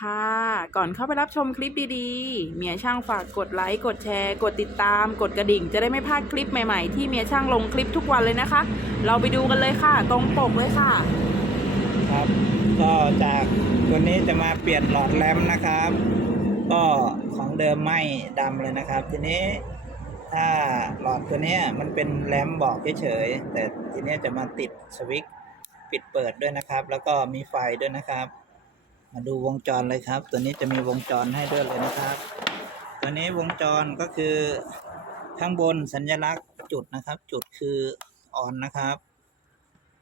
ค่ะ ก่อนเข้าไปรับชมคลิปดีๆ เมียช่างฝากกดไลค์ กดแชร์ กดติดตาม กดกระดิ่ง จะได้ไม่พลาดคลิปใหม่ๆ ที่เมียช่างลงคลิปทุกวันเลยนะคะ เราไปดูกันเลยค่ะ ตรงปกเลยค่ะ ครับ ก็จากตัวนี้จะมาเปลี่ยนหลอดแลมนะครับ ก็ของเดิมไหม้ดำเลยนะครับ ทีนี้ถ้าหลอดตัวนี้มันเป็นแลมบอกเฉยๆแต่ทีนี้จะมาติดสวิตช์ปิดเปิดด้วยนะครับ แล้วก็มีไฟด้วยนะครับ มาดูวงจรเลยครับ ตัวนี้จะมีวงจรให้ด้วยเลยนะครับ ตัวนี้วงจรก็คือข้างบนสัญลักษณ์จุดนะครับ จุดคือออนนะครับ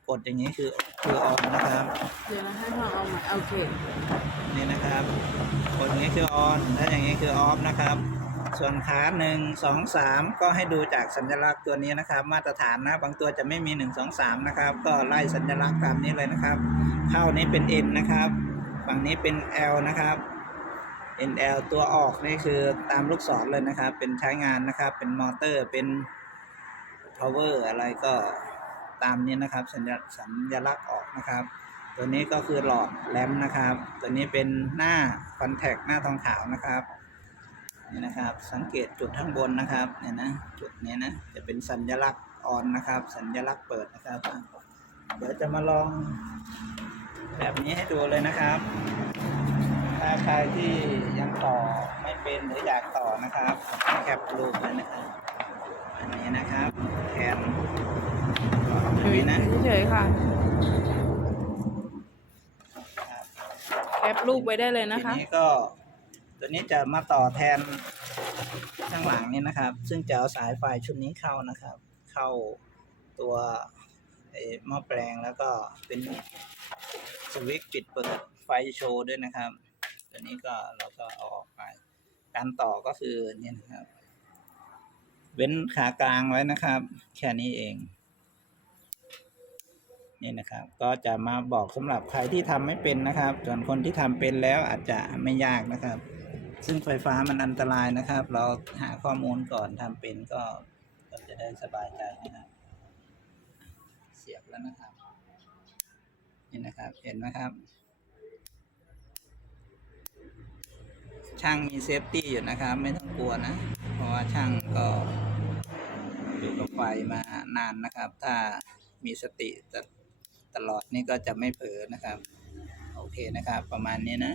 กดอย่างนี้คือคือออนนะครับเดี๋ยวนะให้เราเอาใหม่โอเคนี่นะครับกดอย่างนี้คือออนถ้าอย่างนี้คือออฟนะครับส่วนขาหนึ่งสองสามก็ให้ดูจากสัญลักษณ์ตัวนี้นะครับ มาตรฐานนะ บางตัวจะไม่มีหนึ่งสองสามนะครับ ก็ไล่สัญลักษณ์ตามนี้เลยนะครับ เข้านี้เป็น N นะครับ ฝั่งนี้เป็น L นะครับ NL ตัวออกนี่คือตามลูกศรเลยนะครับ เป็นใช้งานนะครับ เป็นมอเตอร์ เป็น power อะไรก็ตามนี้นะครับ สัญสัญลักษณ์ออกนะครับ ตัวนี้ก็คือหลอดแลมนะครับ ตัวนี้เป็นหน้าคอนแทคหน้าทองขาวนะครับนี่นะครับ สังเกตจุดข้างบนนะครับเนี่ยนะจุดเนี้ยนะจะเป็นสัญลักษณ์ออนนะครับ สัญลักษณ์เปิดนะครับ เดี๋ยวจะมาลอง แบบนี้ให้ดูเลยนะครับ ถ้าใครที่ยังต่อไม่เป็นหรืออยากต่อนะครับแคปรูปไว้นะครับอันนี้นะครับแทนอันนี้นะเฉยๆค่ะครับแคปรูปไว้ได้เลยนะคะทีนี้ก็ตัวนี้จะมาต่อแทนข้างหลังนี่นะครับ ซึ่งจะเอาสายไฟชุดนี้เข้านะครับ เข้าตัวไอ้หม้อแปลงแล้วก็เป็น สวิตช์ปิดเปิดไฟโชว์ด้วยนะครับ ตัวนี้ก็เราก็เอาออกไป การต่อก็คือเนี่ยนะครับ เว้นขากลางไว้นะครับ แค่นี้เอง นี่นะครับ ก็จะมาบอกสำหรับใครที่ทำไม่เป็นนะครับ ส่วนคนที่ทำเป็นแล้วอาจจะไม่ยากนะครับ ซึ่งไฟฟ้ามันอันตรายนะครับ เราหาข้อมูลก่อนทำเป็นก็ก็จะได้สบายใจนะครับ เสียบแล้วนะครับ นี่นะครับ เห็นไหมครับ ช่างมีเซฟตี้อยู่นะครับ ไม่ต้องกลัวนะ เพราะว่าช่างก็อยู่กับไฟมานานนะครับ ถ้ามีสติตตลอดนี่ก็จะไม่เผลอนะครับ โอเคนะครับ ประมาณนี้นะ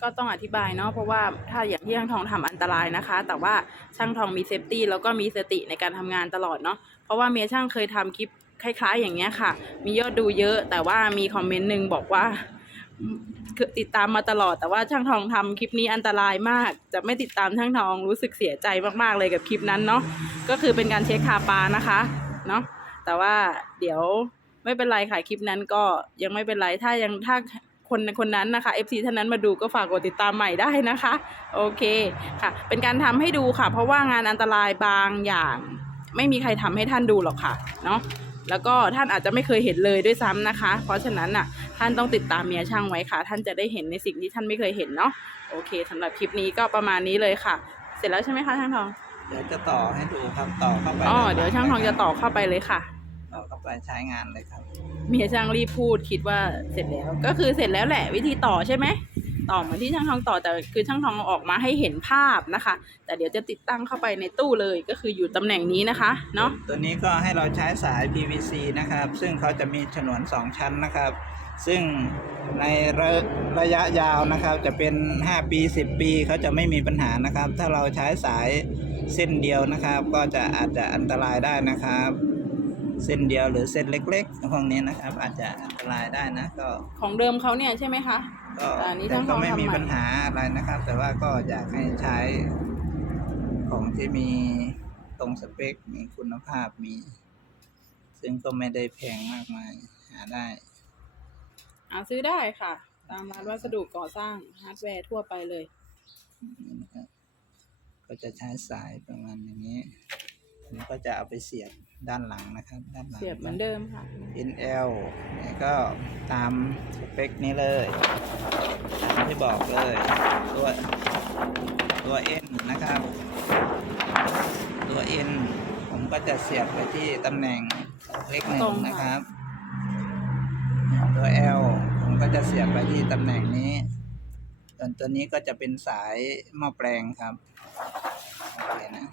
ก็ต้องอธิบายเนาะเพราะว่าถ้าอย่างที่ช่างทองทำอันตรายนะคะ แต่ว่าช่างทองมีเซฟตี้แล้วก็มีสติในการทำงานตลอดเนาะเพราะว่าเมียช่างเคยทำคลิป คล้าย ๆ อย่างเงี้ยค่ะ มียอดดูเยอะ แต่ว่ามีคอมเมนต์หนึ่งบอกว่าคือติดตามมาตลอด แต่ว่าช่างทองทำคลิปนี้อันตรายมาก จะไม่ติดตามช่างทองรู้สึกเสียใจมากๆเลยกับคลิปนั้นเนาะก็คือเป็นการเช็คคาปานะคะเนาะแต่ว่าเดี๋ยวไม่เป็นไรค่ะคลิปนั้นก็ยังไม่เป็นไรถ้ายังถ้าคนคนนั้นนะคะ FC ท่านนั้นมาดูก็ฝากกดติดตามใหม่ได้นะคะ โอเคค่ะ เป็นการทำให้ดูค่ะ เพราะว่างานอันตรายบางอย่าง ไม่มีใครทำให้ท่านดูหรอกค่ะเนาะ แล้วก็ท่านอาจจะไม่เคยเห็นเลยด้วยซ้ำนะคะ เพราะฉะนั้นน่ะท่านต้องติดตามเมียช่างไว้ค่ะ ท่านจะได้เห็นในสิ่งที่ท่านไม่เคยเห็นเนาะโอเคสำหรับคลิปนี้ก็ประมาณนี้เลยค่ะ เสร็จแล้วใช่ไหมคะช่างทองเดี๋ยวจะต่อให้ดูครับต่อเข้าไปอ๋อเดี๋ยวช่างทองจะต่อเข้าไปเลยค่ะต่อเข้าไปใช้งานเลยครับเมียช่างรีบพูดคิดว่าเสร็จแล้วก็คือเสร็จแล้วแหละวิธีต่อใช่ไหม ต่อเหมือนที่ช่างทองต่อแต่คือช่างทองเอาออกมาให้เห็นภาพนะคะ แต่เดี๋ยวจะติดตั้งเข้าไปในตู้เลยก็คืออยู่ตำแหน่งนี้นะคะเนาะตัวนี้ก็ให้เราใช้สาย PVC นะครับ ซึ่งเขาจะมีฉนวน 2 ชั้นนะครับ ซึ่งในระระยะยาวนะครับ จะเป็น 5 ปี 10 ปีเขาจะไม่มีปัญหานะครับ ถ้าเราใช้สายเส้นเดียวนะครับ ก็จะอาจจะอันตรายได้นะครับเส้นเดียวหรือเส้นเล็กๆพวกนี้นะครับ อาจจะอันตรายได้นะก็ของเดิมเขาเนี่ยใช่ไหมคะ ก็อันนี้แต่ทั้งก็ทองไม่ทำมีใหม่ปัญหาอะไรนะครับ แต่ว่าก็อยากให้ใช้ของที่มีตรงสเปค มีคุณภาพมี ซึ่งก็ไม่ได้แพงมากมาย หาได้อ่าซื้อได้ค่ะ ตามร้านวัสดุก่อสร้างฮาร์ดแวร์ทั่วไปเลยนี่นะครับก็จะใช้สายประมาณอย่างนี้อันนี้ก็จะเอาไปเสียบ ด้านหลังนะครับด้านหลังเสียบเหมือนเดิมค่ะ NL นี่ก็ตามสเปคนี้เลยตามที่บอกเลยตัวตัว N นะครับ ตัว N ผมก็จะเสียบไปที่ตำแหน่งเลขหนึ่ตรงงค่ะนะครับ ตัว L ผมก็จะเสียบไปที่ตำแหน่งนี้ส่วนตัวนี้ก็จะเป็นสายหม้อแปลงครับโอเคนะ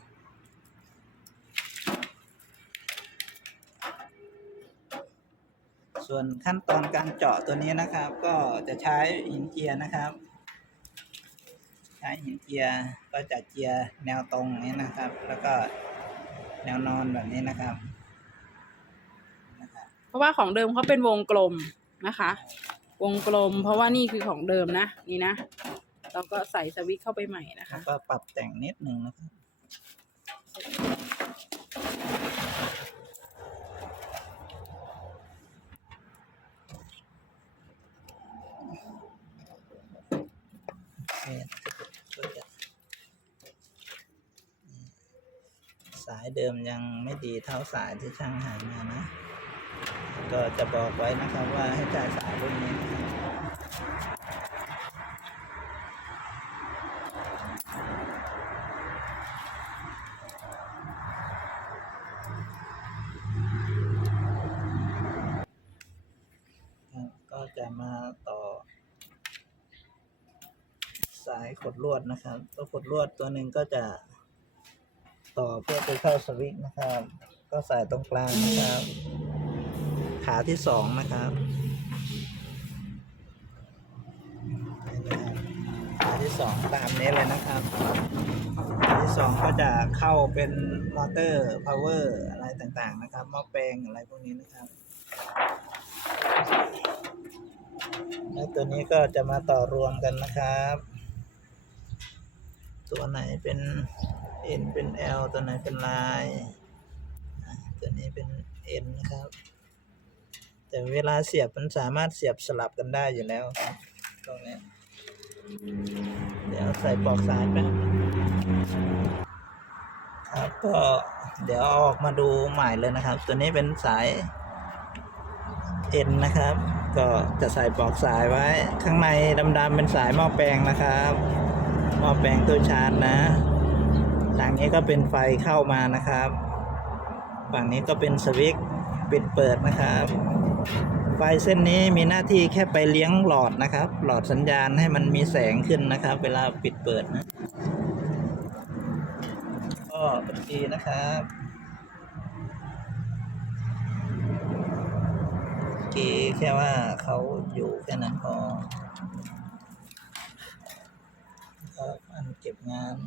ส่วนขั้นตอนการเจาะตัวนี้นะครับ ก็จะใช้หินเจียนะครับ ใช้หินเจียก็จะเจียแนวตรงอย่างนี้นะครับ แล้วก็แนวนอนแบบนี้นะครับนะครับเพราะว่าของเดิมเขาเป็นวงกลมนะคะ วงกลม เพราะว่านี่คือของเดิมนะนี่นะ เราก็ใส่สวิตช์เข้าไปใหม่นะแล้คะวก็ปรับแต่งนิดนึงนะครับ โอเคก็จะสาย เดิมยังไม่ดีเท่าสายที่ช่างหามานะ ก็จะบอกไว้นะครับว่าให้จ่ายสายรุ่นนี้นะก็จะมาต่อ สายขดลวดนะครับ ตัวขดลวดตัวหนึ่งก็จะ ต่อเพื่อไปเข้าสวิตช์นะครับ ก็ใส่ตรงกลางนะครับ ขาที่สองนะครับนี่นะครับขาที่สองตามนี้เลยนะครับขาที่สองก็จะเข้าเป็นมอเตอร์พาวเวอร์อะไรต่างๆนะครับหม้อแปลงอะไรพวกนี้นะครับแล้วตัวนี้ก็จะมาต่อรวมกันนะครับ ตัวไหนเป็น N เป็น L ตัวไหนเป็นลายตัวนี้เป็น N นะครับ แต่เวลาเสียบมันสามารถเสียบสลับกันได้อยู่แล้วครับ ตรงนี้เดี๋ยวใส่ปลอกสายไปครับก็เดี๋ยวอออกมาดูใหม่เลยนะครับ ตัวนี้เป็นสาย N นะครับ ก็จะใส่ปลอกสายไว้ ข้างในดำๆเป็นสายหม้อแปลงนะครับ หม้อแปลงตัวชาร์จนะ ทางนี้ก็เป็นไฟเข้ามานะครับ ฝั่งนี้ก็เป็นสวิตช์ปิดเปิดนะครับ ไฟเส้นนี้มีหน้าที่แค่ไปเลี้ยงหลอดนะครับ หลอดสัญญาณให้มันมีแสงขึ้นนะครับ เวลาปิดเปิดนะก็เป็นดีนะครับกีแค่ว่าเขาอยู่แค่นั้นพอครับอันเก็บงาน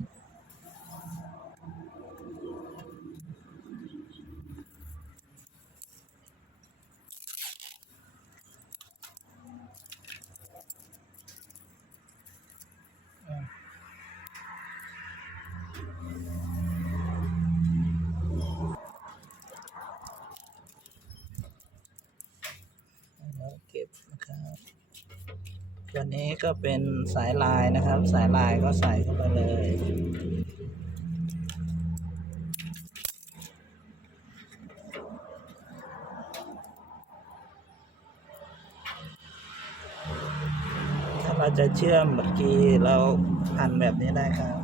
แล้วเก็บนะครับ ตัวนี้ก็เป็นสายลายนะครับ สายลายก็ใส่เข้าไปเลย ถ้าเราจะเชื่อมเมื่อกี้เราพันแบบนี้ได้ครับ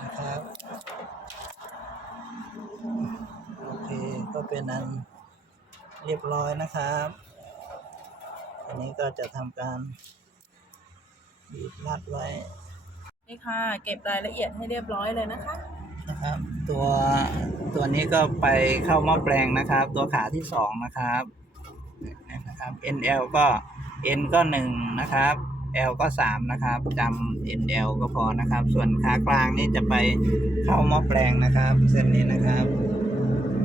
นะครับ โอเค ก็เป็นอันเรียบร้อยนะครับ อันนี้ก็จะทำการบีบรัดไว้นี่ค่ะ เก็บรายละเอียดให้เรียบร้อยเลยนะคะ นะครับ ตัวตัวนี้ก็ไปเข้าหม้อแปลงนะครับ ตัวขาที่สองนะครับเนี่ยนะครับ NL ก็ N ก็หนึ่งนะครับ L ก็สามนะครับจำ NL ก็พอนะครับ ส่วนขากลางนี่จะไปเข้าหม้อแปลงนะครับ เส้นนี้นะครับ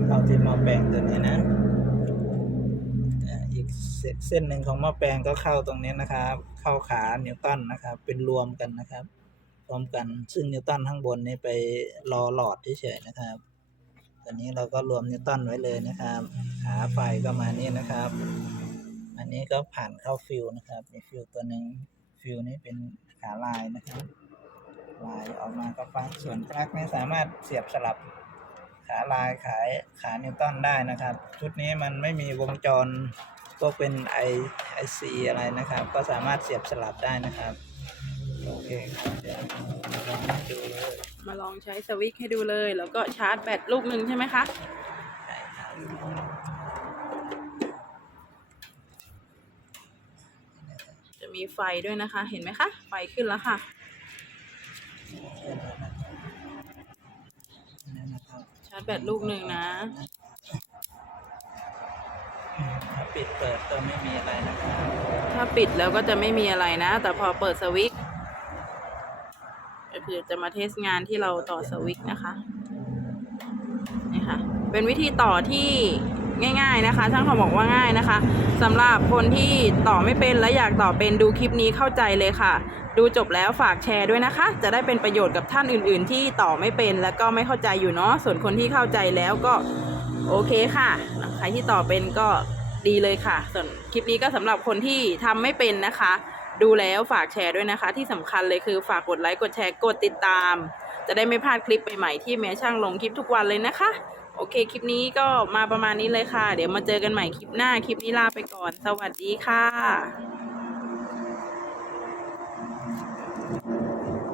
เข้าที่หม้อแปลงตัวนี้นะอีกเส้นหนึ่งของหม้อแปลงก็เข้าตรงนี้นะครับ เข้าขานิวตันนะครับ เป็นรวมกันนะครับร้อมกันซึ่งนิวตันข้างบนนี่ไปรอหลอดเฉยๆนะครับตอนนี้เราก็รวมนิวตันไว้เลยนะครับ ขาไฟก็มานี่นะครับ อันนี้ก็ผ่านเข้าฟิวนะครับมีฟิวตัวหนึ่งฟิวนี้เป็นขาลายนะครับลายออกมาก็ปลั๊กส่วนปลั๊กนี่สามารถเสียบสลับ ขาลายขายขานิวตันได้นะครับ ชุดนี้มันไม่มีวงจรพวกเป็นไอไอซีอะไรนะครับ ก็สามารถเสียบสลับได้นะครับ โอเคครับเดี๋ยวลองให้ดูเลยมาลองใช้สวิตช์ให้ดูเลย แล้วก็ชาร์จแบตลูกหนึ่งใช่ไหมคะ ใช่ครับจะมีไฟด้วยนะคะ เห็นไหมคะ ไฟขึ้นแล้วค่ะ นี่นะครับ ชาร์จแบตลูกหนึ่งนะ ถ้าปิดเปิดก็ไม่มีอะไรนะครับ ถ้าปิดแล้วก็จะไม่มีอะไรนะ แต่พอเปิดสวิตช์ก็คือจะมาเทสงานที่เราต่อสวิตช์นะคะ นี่ค่ะ เป็นวิธีต่อที่ ง่ายๆนะคะ ช่างทองบอกว่าง่ายนะคะสำหรับคนที่ต่อไม่เป็นและอยากต่อเป็นดูคลิปนี้เข้าใจเลยค่ะ ดูจบแล้วฝากแชร์ด้วยนะคะ จะได้เป็นประโยชน์กับท่านอื่น ๆ ที่ต่อไม่เป็นแล้วก็ไม่เข้าใจอยู่เนาะส่วนคนที่เข้าใจแล้วก็โอเคค่ะ ใครที่ต่อเป็นก็ดีเลยค่ะ ส่วนคลิปนี้ก็สำหรับคนที่ทำไม่เป็นนะคะ ดูแล้วฝากแชร์ด้วยนะคะ ที่สำคัญเลยคือฝากกดไลค์กดแชร์กดติดตาม จะได้ไม่พลาดคลิปใหม่ๆที่เมียช่างลงคลิปทุกวันเลยนะคะ โอเค คลิปนี้ก็มาประมาณนี้เลยค่ะ เดี๋ยวมาเจอกันใหม่คลิปหน้า คลิปนี้ลาไปก่อน สวัสดีค่ะ